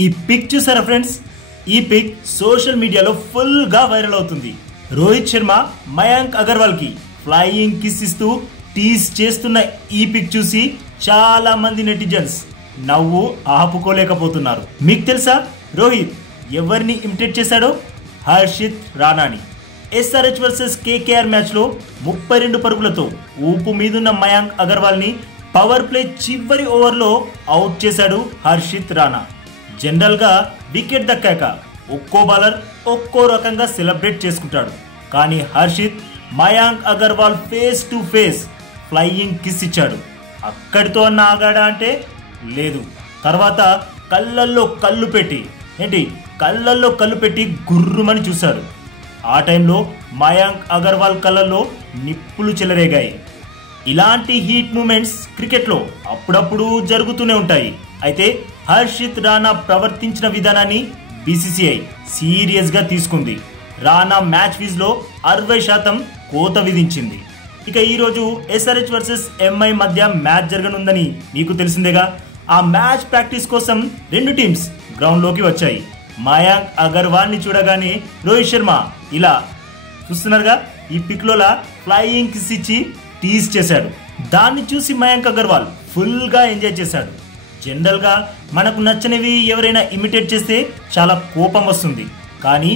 ఈ పిక్ చూసారా ఫ్రెండ్స్? ఈ పిక్ సోషల్ మీడియాలో ఫుల్ గా వైరల్ అవుతుంది. రోహిత్ శర్మ మయాంక్ అగర్వాల్ కి ఫ్లయింగ్ కిస్ ఇస్తూ టీజ్ చేస్తున్న ఈ పిక్ చూసి చాలా మంది నెటిజన్స్ నవ్వు ఆపుకోలేకపోతున్నారు. మీకు తెలుసా రోహిత్ ఎవరిని ఇమిటేట్ చేశాడో? హర్షిత్ రాణాని. SRH వర్సెస్ KKR మ్యాచ్ లో 32 పరుగులతో ఊపు మీదున్న మయాంక్ అగర్వాల్ ని పవర్ ప్లే చివరి ఓవర్లో అవుట్ చేశాడు హర్షిత్ రాణా. జనరల్ గా వికెట్ దక్కాక ఒక్కో బౌలర్ ఒక్కో రకంగా సెలబ్రేట్ చేసుకుంటాడు. కానీ Harshit Mayank Agarwal face to face flying kiss ఇచ్చాడు. అక్కడితో అన్న ఆగాడా అంటే లేదు. తర్వాత కళ్ళల్లో కళ్ళు పెట్టి గుర్రుమని చూశాడు. ఆ టైంలో మయాంక్ అగర్వాల్ కళ్ళల్లో నిప్పులు చెలరేగాయి. ఇలాంటి హీట్ మూమెంట్స్ క్రికెట్లో అప్పుడప్పుడు జరుగుతూనే ఉంటాయి. అయితే హర్షిత్ రాణా ప్రవర్తించిన విధానాన్ని BCCI సీరియస్ గా తీసుకుంది. రాణా మ్యాచ్ ఫీజ్ లో 60% కోత విధించింది. ఇక ఈరోజు SRH వర్సెస్ MI మధ్య మ్యాచ్ జరగనుందని మీకు తెలిసిందేగా. ఆ మ్యాచ్ ప్రాక్టీస్ కోసం 2 టీమ్స్ గ్రౌండ్ లోకి వచ్చాయి. మయాంక్ అగర్వాల్ ని చూడగానే రోహిత్ శర్మ ఇలా చూస్తున్నారుగా ఈ పిక్ లోలా ఫ్లయింగ్ కిస్ ఇచ్చి టీజ్ చేశాడు. దాన్ని చూసి మయాంక్ అగర్వాల్ ఫుల్ గా ఎంజాయ్ చేశాడు. జనరల్ గా మనకు నచ్చనివి ఎవరైనా ఇమిటేట్ చేస్తే చాలా కోపం వస్తుంది. కానీ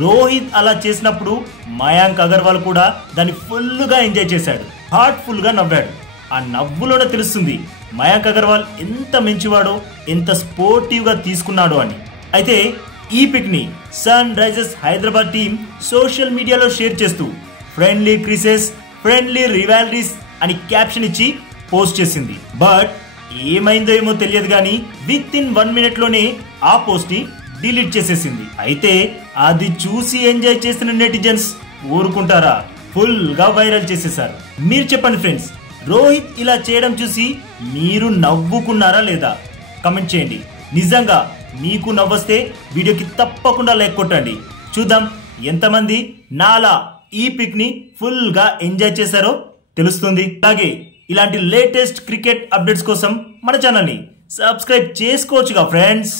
రోహిత్ అలా చేసినప్పుడు మయాంక్ అగర్వాల్ కూడా దాన్ని ఫుల్ గా ఎంజాయ్ చేశాడు. హార్ట్ఫుల్ గా నవ్వాడు. ఆ నవ్వులోనే తెలుస్తుంది మయాంక్ అగర్వాల్ ఎంత మంచివాడో, ఎంత స్పోర్టివ్ గా తీసుకున్నాడో అని. అయితే ఈ పిక్ ని Sunrisers Hyderabad team social మీడియాలో షేర్ చేస్తూ ఫ్రెండ్లీ క్రిసెస్, ఫ్రెండ్లీ రివాల్రీస్ అని క్యాప్షన్ ఇచ్చి పోస్ట్ చేసింది. బట్ ఏమైందో ఏమో తెలియదు కానీ విత్ ఇన్ 1 minute లోనే ఆ పోస్ట్ ని డిలీట్ చేసేసింది. అయితే అది చూసి ఎంజాయ్ చేసిన నెటిజన్స్ ఊరుకుంటారా? ఫుల్ గా వైరల్ చేసేసారు. మీరు చెప్పండి ఫ్రెండ్స్, రోహిత్ ఇలా చేయడం చూసి మీరు నవ్వుకున్నారా లేదా? కమెంట్ చేయండి. నిజంగా మీకు నవ్వొస్తే వీడియోకి తప్పకుండా లైక్ కొట్టండి. చూద్దాం ఎంతమంది నాలా ఈ పిక్ ని ఫుల్ గా ఎంజాయ్ చేశారో తెలుస్తుంది. అలాగే ఇలాంటి లేటెస్ట్ క్రికెట్ అప్డేట్స్ కోసం మన ఛానల్ ని సబ్స్క్రైబ్ చేసుకోవచ్చుగా ఫ్రెండ్స్.